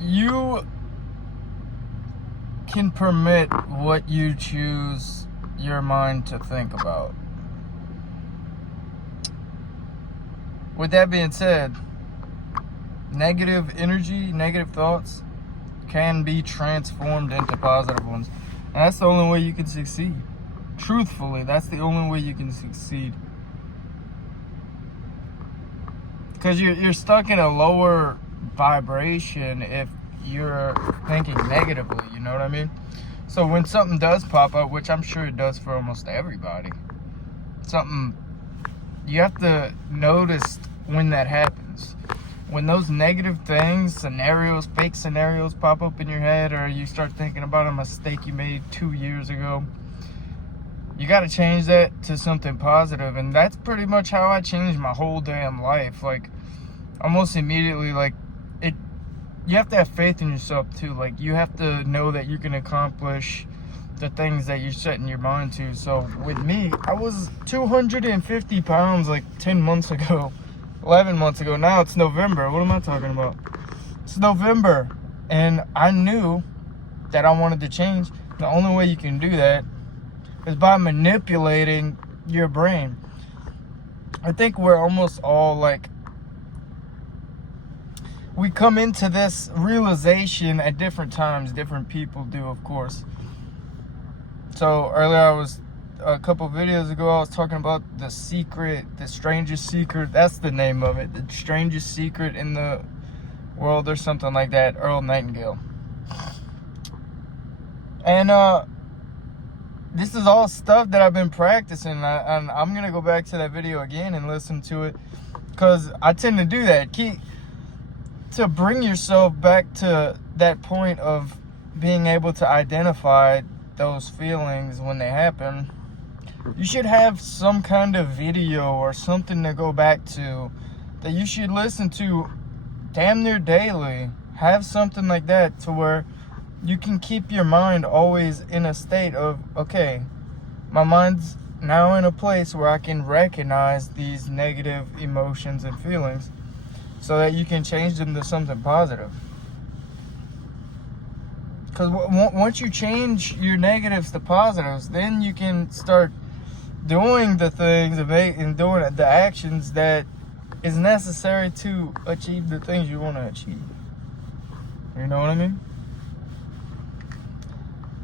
you can permit what you choose your mind to think about. With that being said, negative energy, negative thoughts can be transformed into positive ones. And that's the only way you can succeed. Truthfully, that's the only way you can succeed. Because you're stuck in a lower vibration if you're thinking negatively, you know what I mean? So when something does pop up, which I'm sure it does for almost everybody, you have to notice when that happens. When those negative things, scenarios, fake scenarios pop up in your head, or you start thinking about a mistake you made 2 years ago, you got to change that to something positive. And that's pretty much how I changed my whole damn life. Like, almost immediately, like, you have to have faith in yourself too. Like, you have to know that you can accomplish the things that you're setting your mind to. So with me, I was 250 pounds like 10 months ago, 11 months ago. Now it's November. What am I talking about? It's November. And I knew that I wanted to change. The only way you can do that is by manipulating your brain. I think we're almost all like, we come into this realization at different times. Different people do, of course. So earlier a couple videos ago, I was talking about the secret, the strangest secret. That's the name of it. The strangest secret in the world or something like that. Earl Nightingale. And this is all stuff that I've been practicing. And I'm going to go back to that video again and listen to it. Because I tend to do that. To bring yourself back to that point of being able to identify those feelings when they happen, you should have some kind of video or something to go back to that you should listen to damn near daily. Have something like that to where you can keep your mind always in a state of, okay, my mind's now in a place where I can recognize these negative emotions and feelings, so that you can change them to something positive. Because once you change your negatives to positives, then you can start doing the things and doing the actions that is necessary to achieve the things you want to achieve. You know what I mean?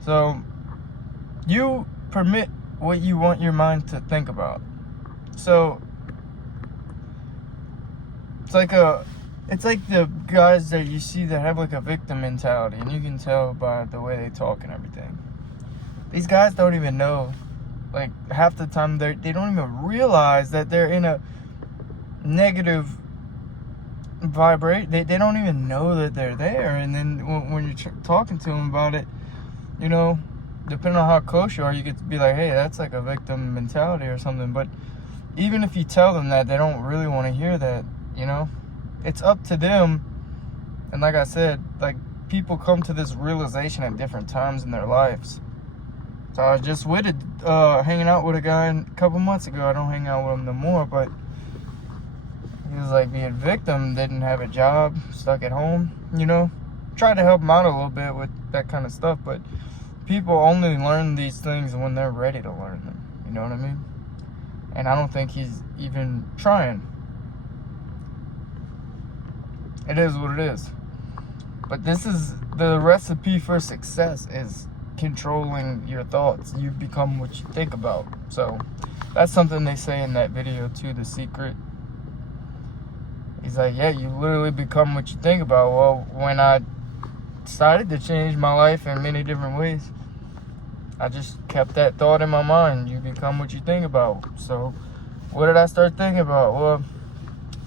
So you permit what you want your mind to think about. So it's like the guys that you see that have like a victim mentality, and you can tell by the way they talk and everything. These guys don't even know, like, half the time they don't even realize that they're in a negative vibrate. They don't even know that they're there. And then when you're talking to them about it, you know, depending on how close you are, you get to be like, hey, that's like a victim mentality or something. But even if you tell them that, they don't really want to hear that. You know, it's up to them. And like I said, like, people come to this realization at different times in their lives. So I was just hanging out with a guy a couple months ago. I don't hang out with him no more, but he was like being victim, didn't have a job, stuck at home, you know. Tried to help him out a little bit with that kind of stuff, but people only learn these things when they're ready to learn them. You know what I mean? And I don't think he's even trying. It is what it is. But this is the recipe for success, is controlling your thoughts. You become what you think about. So that's something they say in that video too, The Secret. He's like, yeah, you literally become what you think about. Well, when I decided to change my life in many different ways, I just kept that thought in my mind. You become what you think about. So what did I start thinking about? Well,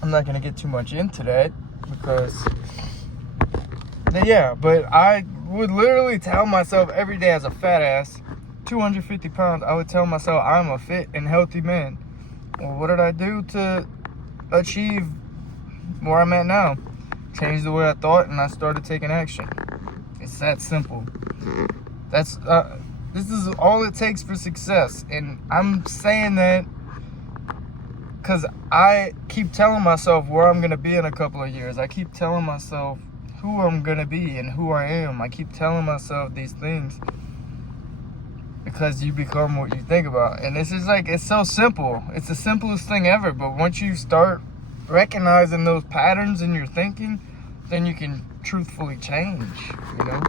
I'm not going to get too much into that, because yeah, but I would literally tell myself every day as a fat ass, 250 pounds, I would tell myself I'm a fit and healthy man. Well, what did I do to achieve where I'm at now? Changed the way I thought, and I started taking action. It's that simple. This is all it takes for success. And I'm saying that because I keep telling myself where I'm going to be in a couple of years. I keep telling myself who I'm gonna be and who I am. I keep telling myself these things because you become what you think about. And this is like, it's so simple. It's the simplest thing ever. But once you start recognizing those patterns in your thinking, then you can truthfully change, you know?